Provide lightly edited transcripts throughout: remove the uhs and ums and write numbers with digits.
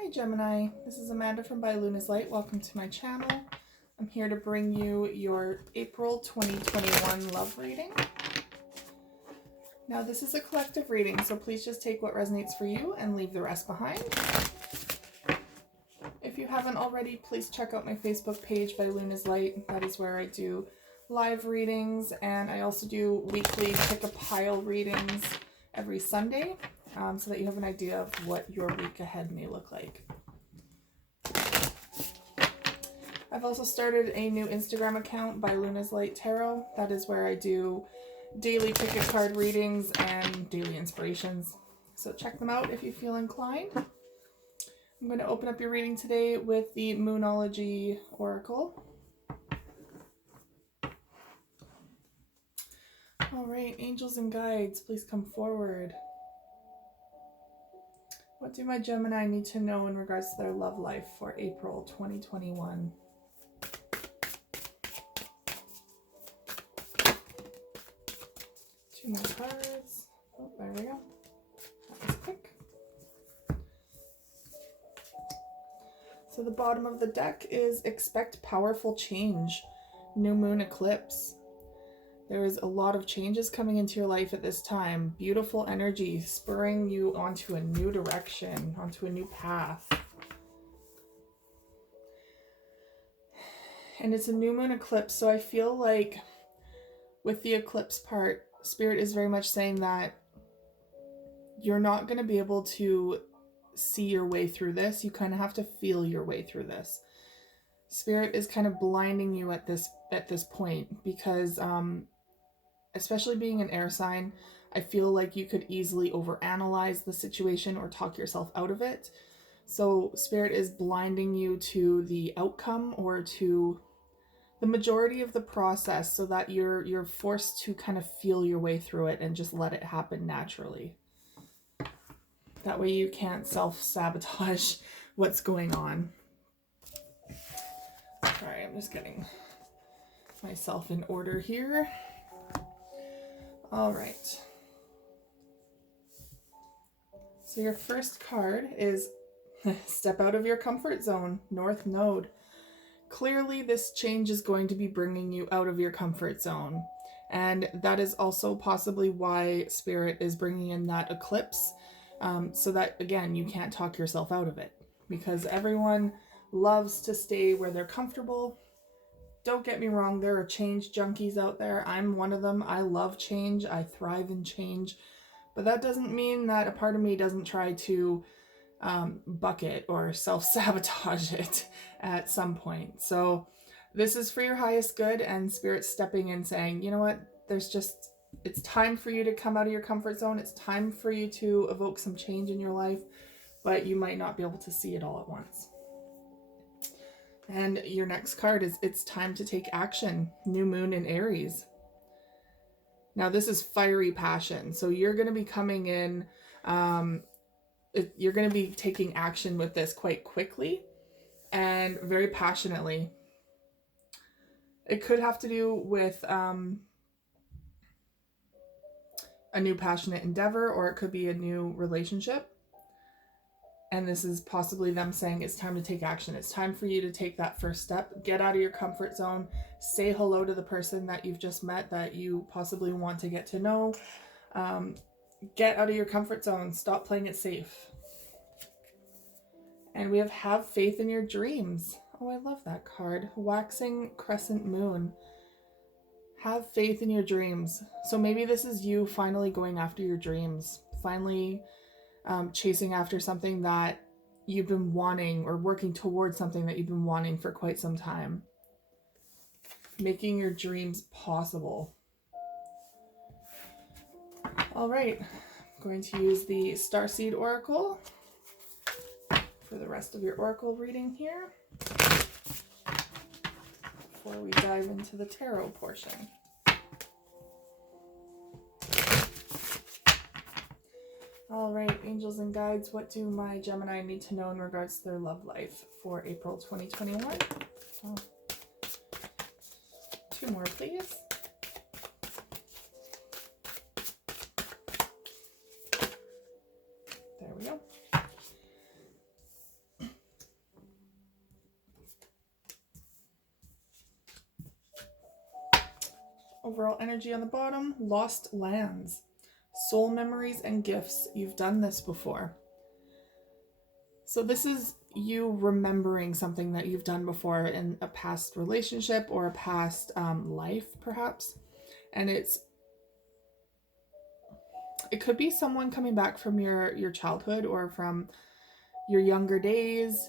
Hi Gemini, this is Amanda from By Luna's Light. Welcome to my channel. I'm here to bring you your April 2021 love reading. Now this is a collective reading, so please just take what resonates for you and leave the rest behind. If you haven't already, please check out my Facebook page, By Luna's Light. That is where I do live readings, and I also do weekly pick a pile readings every Sunday. So that you have an idea of what your week ahead may look like. I've also started a new Instagram account, By Luna's Light Tarot. That is where I do daily pick a card readings and daily inspirations. So check them out if you feel inclined. I'm going to open up your reading today with the Moonology Oracle. All right, angels and guides, please come forward. What do my Gemini need to know in regards to their love life for April 2021? Two more cards. Oh, there we go. That was quick. So the bottom of the deck is expect powerful change. New moon eclipse. There is a lot of changes coming into your life at this time. Beautiful energy spurring you onto a new direction, onto a new path. And it's a new moon eclipse, so I feel like with the eclipse part, Spirit is very much saying that you're not going to be able to see your way through this. You kind of have to feel your way through this. Spirit is kind of blinding you at this point because especially being an air sign, I feel like you could easily overanalyze the situation or talk yourself out of it. So Spirit is blinding you to the outcome or to the majority of the process so that you're forced to kind of feel your way through it and just let it happen naturally. That way you can't self-sabotage what's going on. Sorry, I'm just getting myself in order here. All right. So your first card is step out of your comfort zone, North Node. Clearly this change is going to be bringing you out of your comfort zone. And that is also possibly why Spirit is bringing in that eclipse. So that, again, you can't talk yourself out of it. Because everyone loves to stay where they're comfortable. Don't get me wrong, there are change junkies out there. I'm one of them. I love change. I thrive in change. But that doesn't mean that a part of me doesn't try to bucket or self-sabotage it at some point. So this is for your highest good, and Spirit's stepping in saying, you know what, it's time for you to come out of your comfort zone. It's time for you to evoke some change in your life, but you might not be able to see it all at once. And your next card is it's time to take action. New moon in Aries. Now this is fiery passion. So you're going to be coming in, you're going to be taking action with this quite quickly and very passionately. It could have to do with a new passionate endeavor, or it could be a new relationship. And this is possibly them saying it's time to take action. It's time for you to take that first step. Get out of your comfort zone. Say hello to the person that you've just met that you possibly want to get to know. Get out of your comfort zone. Stop playing it safe. And we have faith in your dreams. Oh, I love that card. Waxing crescent moon. Have faith in your dreams. So maybe this is you finally going after your dreams. Finally chasing after something that you've been wanting, or working towards something that you've been wanting for quite some time. Making your dreams possible. All right, I'm going to use the Starseed Oracle for the rest of your Oracle reading here before we dive into the tarot portion. All right, angels and guides, what do my Gemini need to know in regards to their love life for April 2021? Oh. Two more, please. There we go. Overall energy on the bottom, lost lands, soul memories and gifts. You've done this before. So this is you remembering something that you've done before in a past relationship or a past life, perhaps. And it could be someone coming back from your childhood or from your younger days,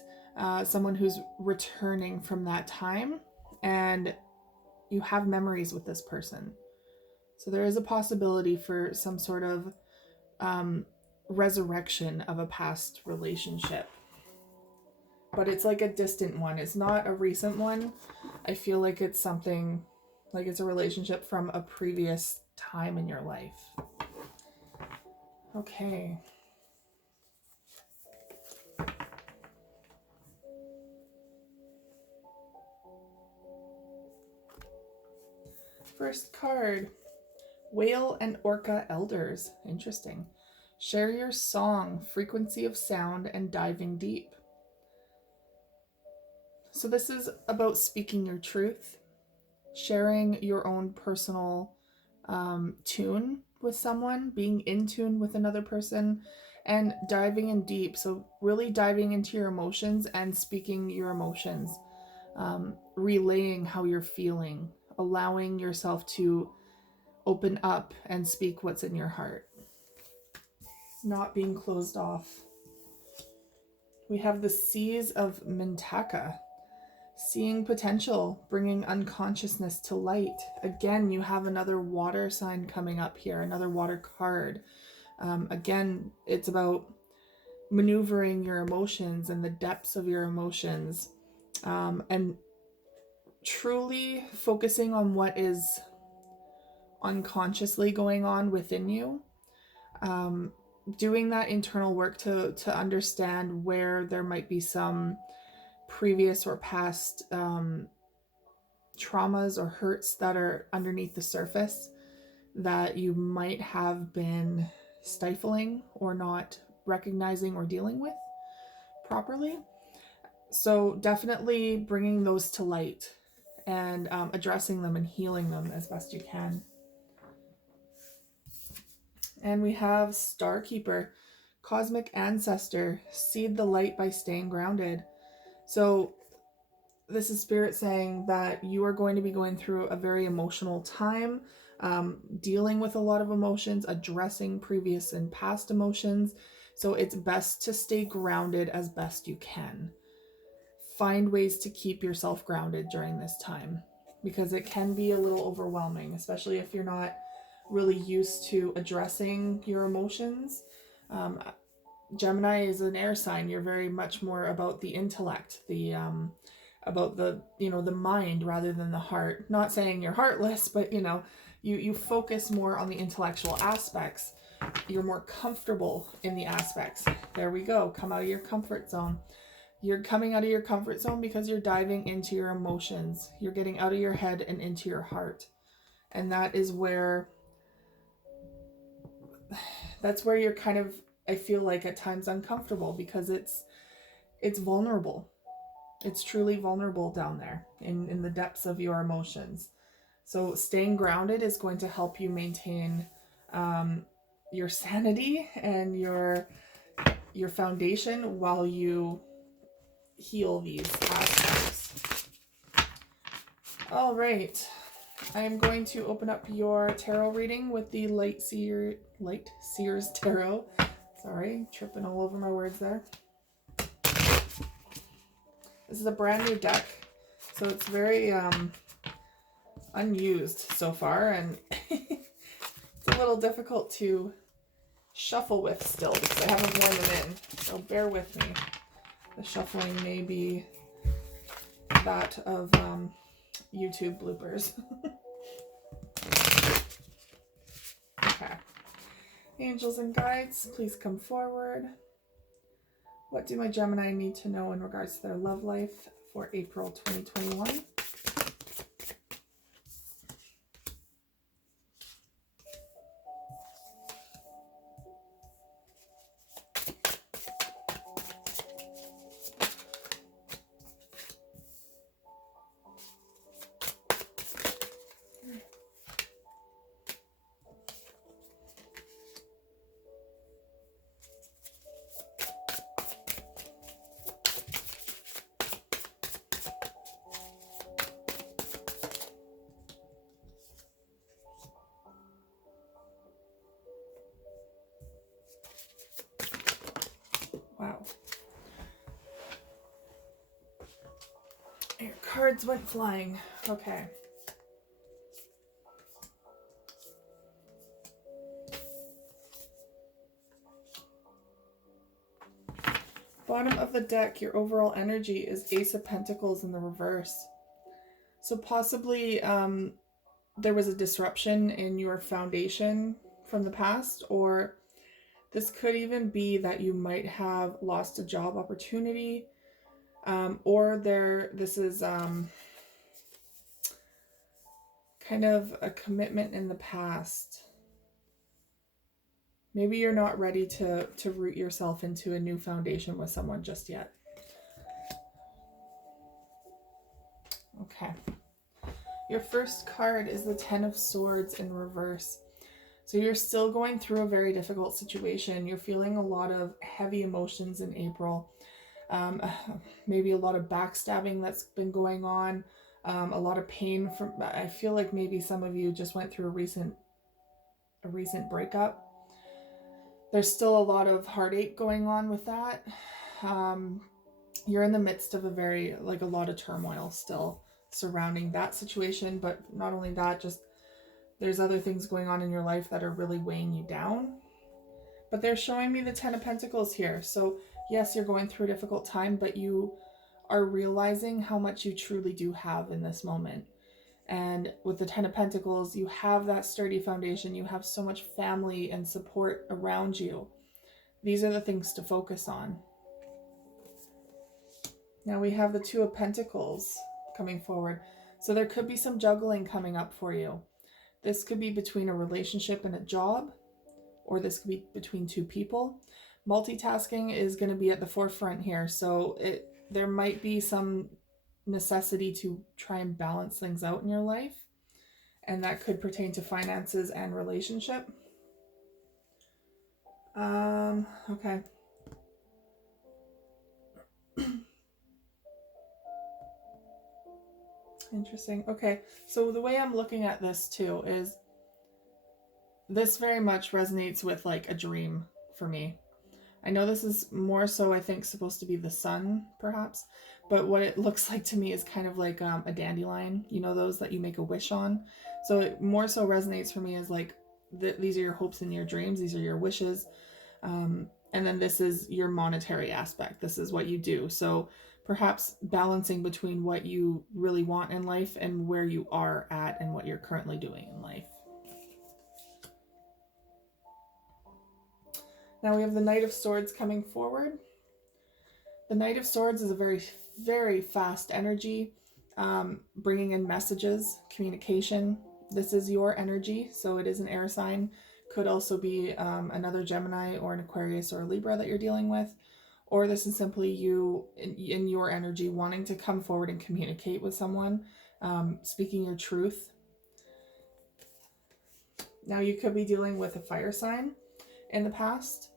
someone who's returning from that time, and you have memories with this person. So there is a possibility for some sort of resurrection of a past relationship. But it's like a distant one. It's not a recent one. I feel like it's something, like it's a relationship from a previous time in your life. Okay. First card, Whale and Orca Elders. Interesting. Share your song, frequency of sound, and diving deep. So this is about speaking your truth, sharing your own personal tune with someone, being in tune with another person, and diving in deep. So really diving into your emotions and speaking your emotions, relaying how you're feeling, allowing yourself to open up and speak what's in your heart, not being closed off. We have the Seas of Mintaka. Seeing potential, bringing unconsciousness to light. Again, you have another water sign coming up here, another water card. Again, it's about maneuvering your emotions and the depths of your emotions, and truly focusing on what is unconsciously going on within you. Doing that internal work to understand where there might be some previous or past traumas or hurts that are underneath the surface that you might have been stifling or not recognizing or dealing with properly. So definitely bringing those to light and addressing them and healing them as best you can. And we have Starkeeper, Cosmic Ancestor, seed the light by staying grounded. So this is Spirit saying that you are going to be going through a very emotional time, dealing with a lot of emotions, addressing previous and past emotions. So it's best to stay grounded as best you can. Find ways to keep yourself grounded during this time, because it can be a little overwhelming, especially if you're not really used to addressing your emotions. Gemini is an air sign. You're very much more about the intellect, about the mind rather than the heart. Not saying you're heartless, but you focus more on the intellectual aspects. You're more comfortable in the aspects. There we go. Come out of your comfort zone. You're coming out of your comfort zone because you're diving into your emotions. You're getting out of your head and into your heart. And that is where you're kind of, I feel like at times uncomfortable, because it's vulnerable. It's truly vulnerable down there in the depths of your emotions. So staying grounded is going to help you maintain your sanity and your foundation while you heal these aspects. All right. I am going to open up your tarot reading with the Light Seers Tarot. Sorry, tripping all over my words there. This is a brand new deck, so it's very unused so far, and it's a little difficult to shuffle with still because I haven't worn them in, so bear with me. The shuffling may be that of YouTube bloopers. Okay. Angels and guides, please come forward. What do my Gemini need to know in regards to their love life for April 2021? Cards went flying. Okay. Bottom of the deck, your overall energy is Ace of Pentacles in the reverse. So possibly there was a disruption in your foundation from the past, or this could even be that you might have lost a job opportunity, or this is kind of a commitment in the past. Maybe you're not ready to root yourself into a new foundation with someone just yet. Okay. Your first card is the Ten of Swords in reverse. So you're still going through a very difficult situation. You're feeling a lot of heavy emotions in April. Maybe a lot of backstabbing that's been going on. A lot of pain from, I feel like maybe some of you just went through a recent breakup. There's still a lot of heartache going on with that. You're in the midst of a lot of turmoil still surrounding that situation, but not only that, just there's other things going on in your life that are really weighing you down. But they're showing me the Ten of Pentacles here. So yes, you're going through a difficult time, but you are realizing how much you truly do have in this moment. And with the Ten of Pentacles, you have that sturdy foundation. You have so much family and support around you. These are the things to focus on. Now we have the Two of Pentacles coming forward. So there could be some juggling coming up for you. This could be between a relationship and a job, or this could be between two people. Multitasking is going to be at the forefront here. So there might be some necessity to try and balance things out in your life, and that could pertain to finances and relationship. Okay. Interesting. Okay, so the way I'm looking at this too is this very much resonates with like a dream for me. I know this is more so, I think, supposed to be the sun, perhaps, but what it looks like to me is kind of like a dandelion, you know, those that you make a wish on. So it more so resonates for me as like, these are your hopes and your dreams, these are your wishes, and then this is your monetary aspect, this is what you do. So perhaps balancing between what you really want in life and where you are at and what you're currently doing in life. Now we have the Knight of Swords coming forward. The Knight of Swords is a very, very fast energy, bringing in messages, communication. This is your energy, so it is an air sign. Could also be another Gemini or an Aquarius or a Libra that you're dealing with. Or this is simply you in your energy wanting to come forward and communicate with someone, speaking your truth. Now you could be dealing with a fire sign in the past.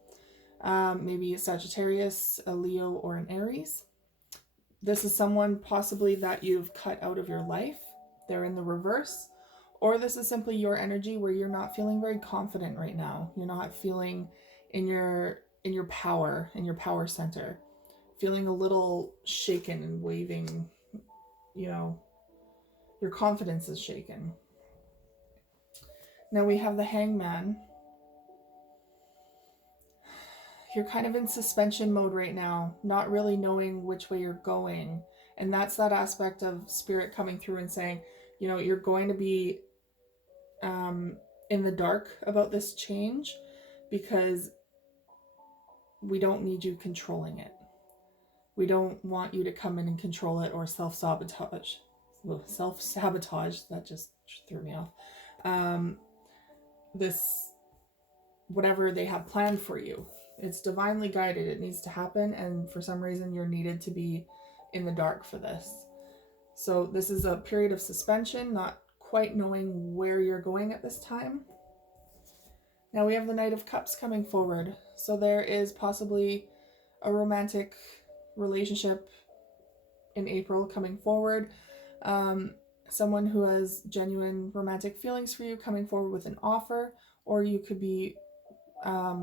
Maybe a Sagittarius, a Leo, or an Aries. This is someone possibly that you've cut out of your life. They're in the reverse. Or this is simply your energy where you're not feeling very confident right now. You're not feeling in your power, in your power center. Feeling a little shaken and waving, you know, your confidence is shaken. Now we have the Hangman. You're kind of in suspension mode right now, not really knowing which way you're going. And that's that aspect of spirit coming through and saying, you know, you're going to be in the dark about this change because we don't need you controlling it. We don't want you to come in and control it or self-sabotage. Self-sabotage, that just threw me off. Whatever they have planned for you. It's divinely guided. It needs to happen. And for some reason, you're needed to be in the dark for this. So this is a period of suspension, not quite knowing where you're going at this time. Now we have the Knight of Cups coming forward. So there is possibly a romantic relationship in April coming forward. Someone who has genuine romantic feelings for you coming forward with an offer, or you could be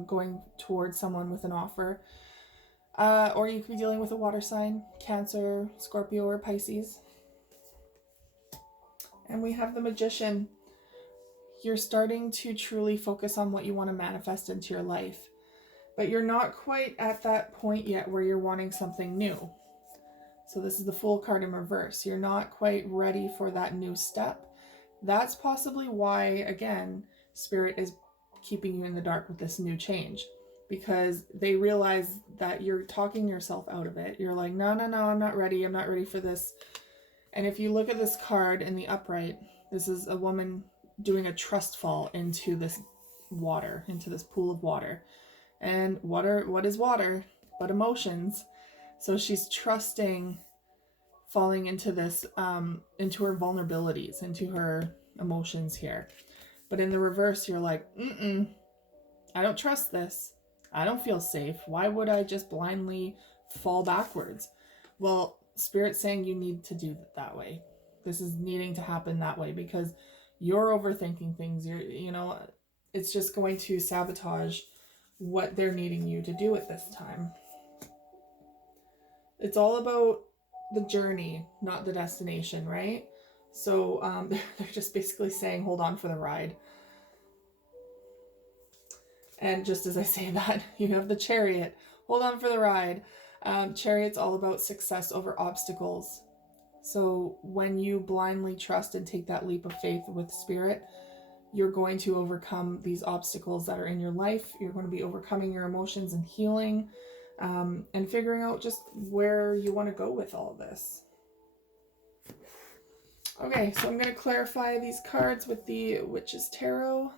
going towards someone with an offer, or you could be dealing with a water sign, Cancer, Scorpio, or Pisces. And we have the Magician. You're starting to truly focus on what you want to manifest into your life, but you're not quite at that point yet where you're wanting something new. So this is the Fool card in reverse. You're not quite ready for that new step. That's possibly why, again, Spirit is keeping you in the dark with this new change, because they realize that you're talking yourself out of it. You're like, no, I'm not ready. I'm not ready for this. And if you look at this card in the upright, this is a woman doing a trust fall into this water, into this pool of water. And water, what is water but emotions? So she's trusting, falling into this, into her vulnerabilities, into her emotions here. But in the reverse, you're like, I don't trust this. I don't feel safe. Why would I just blindly fall backwards? Well, Spirit's saying you need to do it that way. This is needing to happen that way because you're overthinking things. It's just going to sabotage what they're needing you to do at this time. It's all about the journey, not the destination, right? So they're just basically saying, hold on for the ride. And just as I say that, you have the Chariot. Hold on for the ride. Chariot's all about success over obstacles. So when you blindly trust and take that leap of faith with Spirit, you're going to overcome these obstacles that are in your life. You're going to be overcoming your emotions and healing, and figuring out just where you want to go with all of this. Okay, so I'm going to clarify these cards with the Witch's Tarot.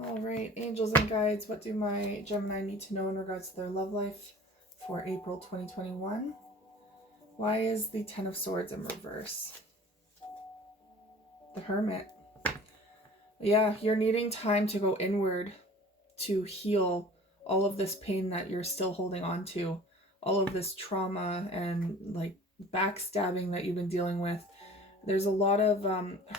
All right, angels and guides, what do my Gemini need to know in regards to their love life for April 2021? Why is the Ten of Swords in reverse? The Hermit. Yeah, you're needing time to go inward to heal all of this pain that you're still holding on to, all of this trauma and like backstabbing that you've been dealing with. There's a lot of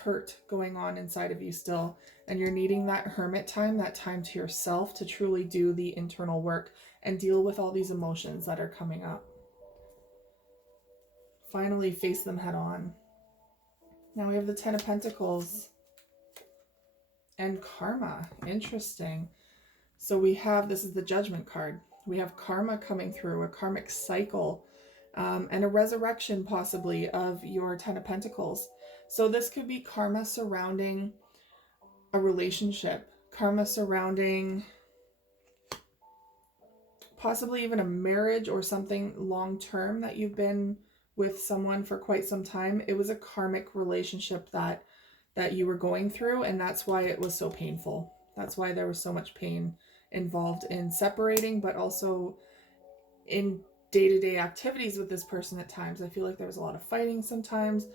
hurt going on inside of you still, and you're needing that hermit time, that time to yourself to truly do the internal work and deal with all these emotions that are coming up. Finally, face them head on. Now we have the Ten of Pentacles and karma. Interesting. So we have, this is the Judgment card. We have karma coming through, a karmic cycle, and a resurrection possibly of your Ten of Pentacles. So this could be karma surrounding a relationship, karma surrounding possibly even a marriage or something long-term that you've been with someone for quite some time. It was a karmic relationship that you were going through, and that's why it was so painful. That's why there was so much pain involved in separating, but also in day-to-day activities with this person at times. I feel like there was a lot of fighting sometimes,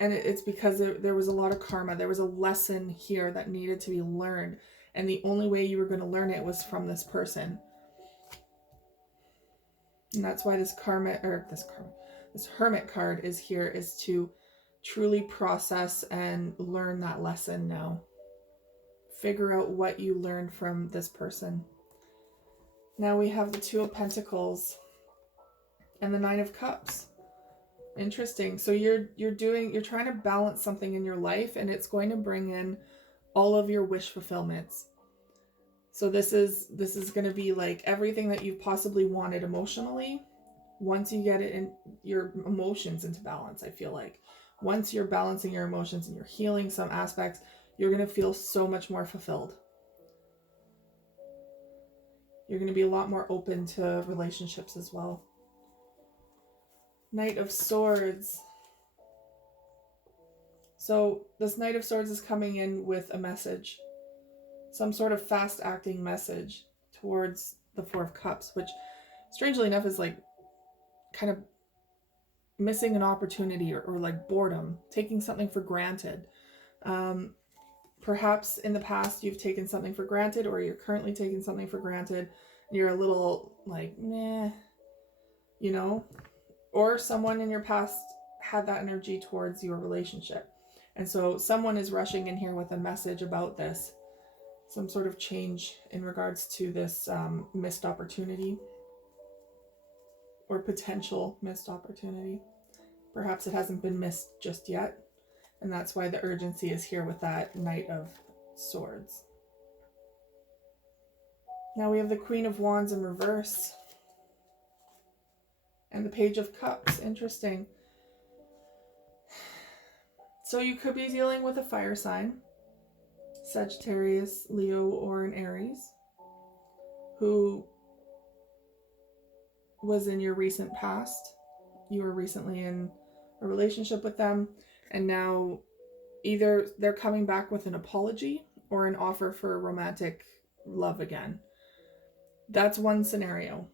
and it's because there was a lot of karma. There was a lesson here that needed to be learned, and the only way you were going to learn it was from this person. And that's why this Hermit card is here, is to truly process and learn that lesson now. Figure out what you learned from this person. Now we have the Two of Pentacles and the Nine of Cups. Interesting. So you're trying to balance something in your life, and it's going to bring in all of your wish fulfillments. So this is going to be like everything that you've possibly wanted emotionally. Once you get it in your emotions into balance, I feel like once you're balancing your emotions and you're healing some aspects, you're going to feel so much more fulfilled. You're going to be a lot more open to relationships as well. Knight of Swords. So this Knight of Swords is coming in with a message. Some sort of fast-acting message towards the Four of Cups, which strangely enough is like kind of missing an opportunity or like boredom, taking something for granted. Perhaps in the past you've taken something for granted, or you're currently taking something for granted and you're a little like, meh, or someone in your past had that energy towards your relationship. And so someone is rushing in here with a message about this, some sort of change in regards to this missed opportunity or potential missed opportunity. Perhaps it hasn't been missed just yet, and that's why the urgency is here with that Knight of Swords. Now we have the Queen of Wands in reverse and the Page of Cups. Interesting. So you could be dealing with a fire sign, Sagittarius, Leo, or an Aries, who was in your recent past. You were recently in a relationship with them, and now either they're coming back with an apology or an offer for romantic love again. That's one scenario.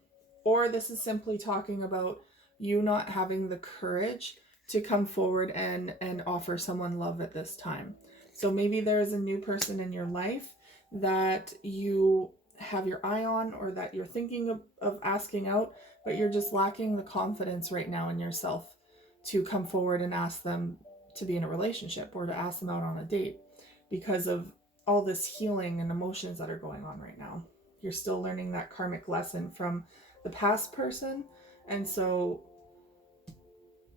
Or this is simply talking about you not having the courage to come forward and offer someone love at this time. So maybe there is a new person in your life that you have your eye on, or that you're thinking of asking out, but you're just lacking the confidence right now in yourself to come forward and ask them to be in a relationship or to ask them out on a date because of all this healing and emotions that are going on right now. You're still learning that karmic lesson from the past person, and so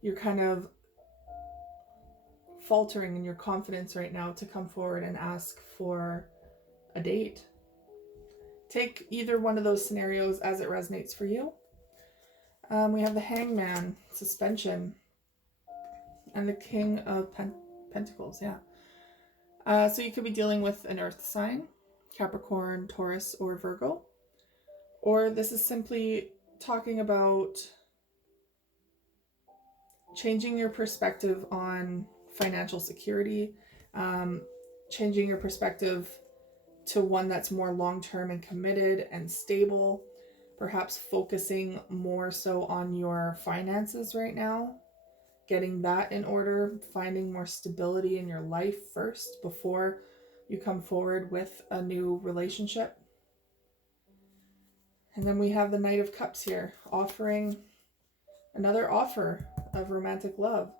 you're kind of faltering in your confidence right now to come forward and ask for a date. Take either one of those scenarios as it resonates for you. We have the Hangman, suspension, and the King of Pentacles. Yeah. So you could be dealing with an earth sign, Capricorn, Taurus, or Virgo. Or this is simply talking about changing your perspective on financial security, changing your perspective to one that's more long-term and committed and stable, perhaps focusing more so on your finances right now, getting that in order, finding more stability in your life first before you come forward with a new relationship. And then we have the Knight of Cups here, offering another offer of romantic love.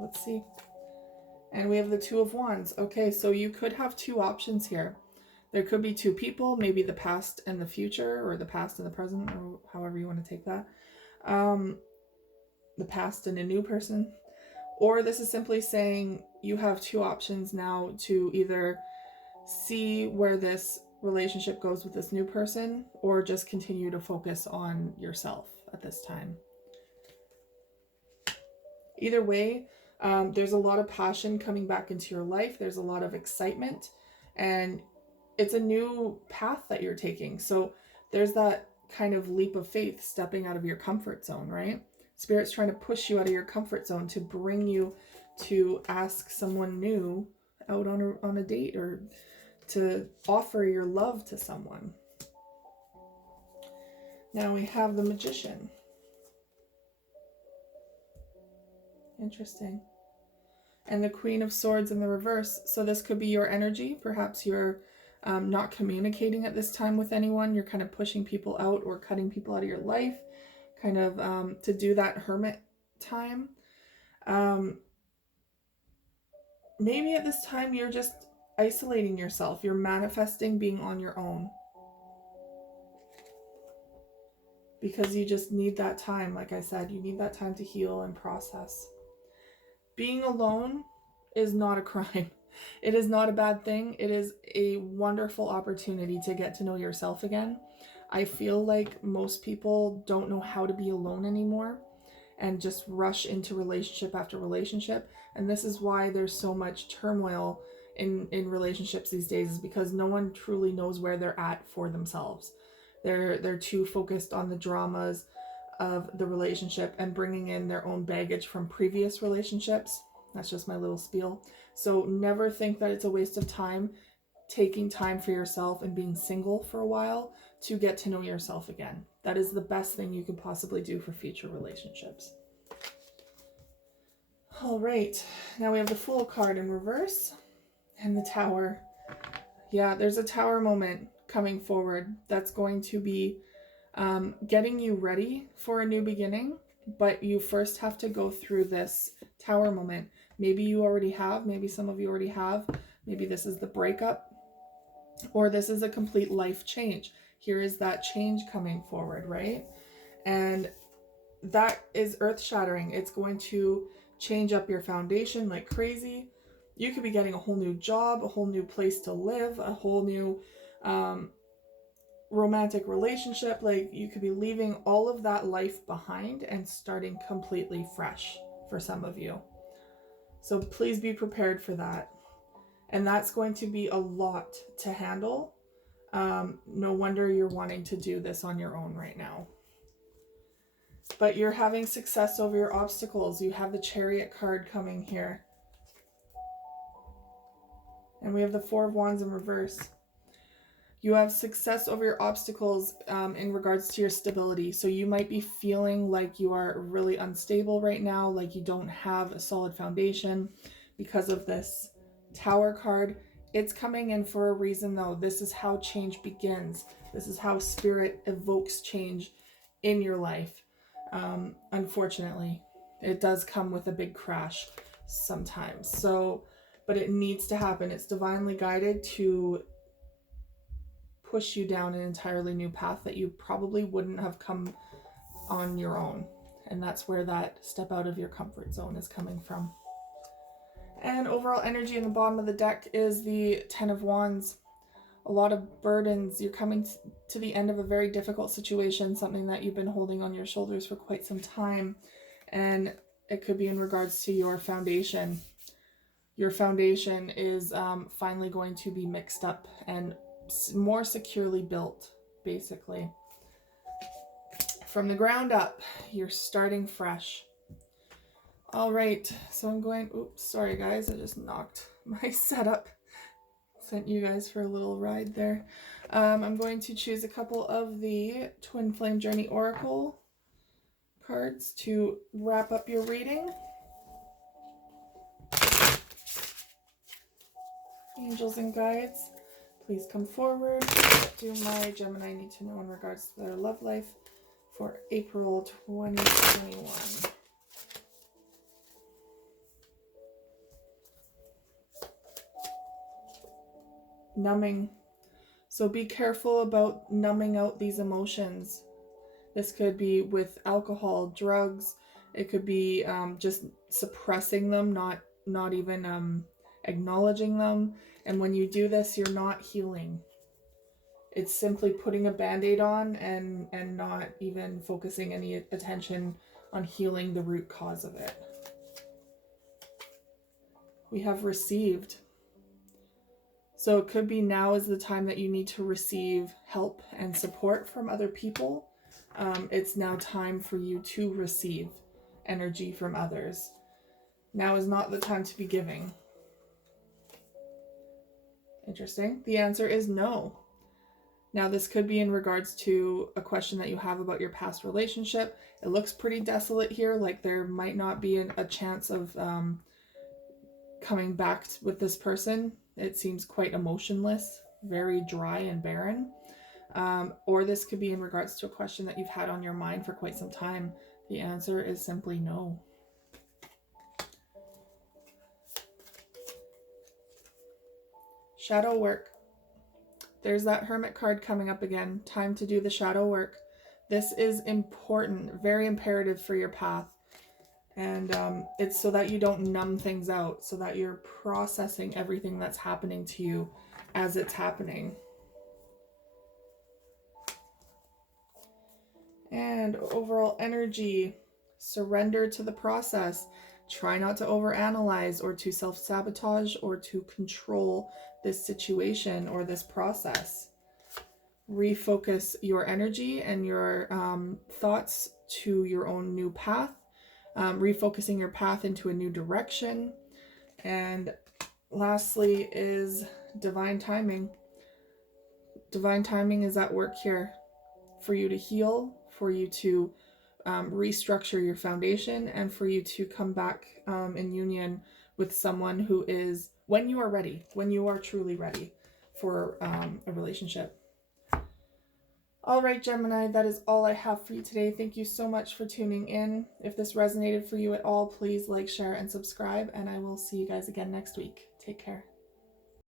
Let's see. And we have the Two of Wands. Okay, so you could have two options here. There could be two people, maybe the past and the future, or the past and the present, or however you want to take that. The past and a new person. Or this is simply saying you have two options now to either see where this relationship goes with this new person, or just continue to focus on yourself at this time. Either way, there's a lot of passion coming back into your life. There's a lot of excitement, and it's a new path that you're taking. So there's that kind of leap of faith, stepping out of your comfort zone, right? Spirit's trying to push you out of your comfort zone to bring you to ask someone new out on a date, or to offer your love to someone. Now we have the Magician. Interesting. And the Queen of Swords in the reverse. So this could be your energy. Perhaps you're not communicating at this time with anyone. You're kind of pushing people out or cutting people out of your life, kind of to do that hermit time. Maybe at this time you're just isolating yourself. You're manifesting being on your own, because you just need that time. Like I said, you need that time to heal and process. Being alone is not a crime. It is not a bad thing. It is a wonderful opportunity to get to know yourself again. I feel like most people don't know how to be alone anymore and just rush into relationship after relationship. And this is why there's so much turmoil in relationships these days, is because no one truly knows where they're at for themselves. They're too focused on the dramas of the relationship and bringing in their own baggage from previous relationships. That's just my little spiel. So never think that it's a waste of time taking time for yourself and being single for a while to get to know yourself again. That is the best thing you could possibly do for future relationships. All right, now we have the Fool card in reverse and the Tower. Yeah, there's a Tower moment coming forward that's going to be getting you ready for a new beginning. but you first have to go through this Tower moment. Maybe you already have, maybe some of you already have, maybe this is the breakup, or this is a complete life change. Here is that change coming forward, right? And that is earth-shattering. It's going to change up your foundation like crazy. You could be getting a whole new job, a whole new place to live, a whole new romantic relationship. Like, you could be leaving all of that life behind and starting completely fresh for some of you. So please be prepared for that. And that's going to be a lot to handle. No wonder you're wanting to do this on your own right now. But you're having success over your obstacles. You have the Chariot card coming here. And we have the Four of Wands in reverse. You have success over your obstacles in regards to your stability. So you might be feeling like you are really unstable right now, like you don't have a solid foundation because of this Tower card. It's coming in for a reason, though. This is how change begins. This is how Spirit evokes change in your life. Unfortunately, it does come with a big crash sometimes. So, but it needs to happen. It's divinely guided to push you down an entirely new path that you probably wouldn't have come on your own. And that's where that step out of your comfort zone is coming from. And overall energy in the bottom of the deck is the Ten of Wands. A lot of burdens. You're coming to the end of a very difficult situation, something that you've been holding on your shoulders for quite some time. And it could be in regards to your foundation. Your foundation is finally going to be mixed up and more securely built, basically. From the ground up, you're starting fresh. All right, so I'm going, oops, sorry guys, I just knocked my setup. Sent you guys for a little ride there. I'm going to choose a couple of the Twin Flame Journey Oracle cards to wrap up your reading. Angels and guides, please come forward. Do my Gemini need to know in regards to their love life for April 2021. Numbing. So be careful about numbing out these emotions. This could be with alcohol, drugs. It could be just suppressing them, not even acknowledging them. And when you do this, you're not healing. It's simply putting a band-aid on and not even focusing any attention on healing the root cause of it. We have received. So it could be now is the time that you need to receive help and support from other people. It's now time for you to receive energy from others. Now is not the time to be giving. Interesting. The answer is no. Now this could be in regards to a question that you have about your past relationship. It looks pretty desolate here, like there might not be a chance of coming back with this person. It seems quite emotionless, very dry and barren. Or this could be in regards to a question that you've had on your mind for quite some time. The answer is simply no. Shadow work. There's that Hermit card coming up again. Time to do the shadow work. This is important, very imperative for your path. And it's so that you don't numb things out, so that you're processing everything that's happening to you as it's happening. And overall energy, surrender to the process. Try not to overanalyze or to self-sabotage or to control this situation or this process. Refocus your energy and your thoughts to your own new path. Refocusing your path into a new direction. And lastly is divine timing. Divine timing is at work here for you to heal, for you to restructure your foundation, and for you to come back in union with someone who is, when you are ready, when you are truly ready for a relationship. All right, Gemini, that is all I have for you today. Thank you so much for tuning in. If this resonated for you at all, please like, share, and subscribe, and I will see you guys again next week. Take care.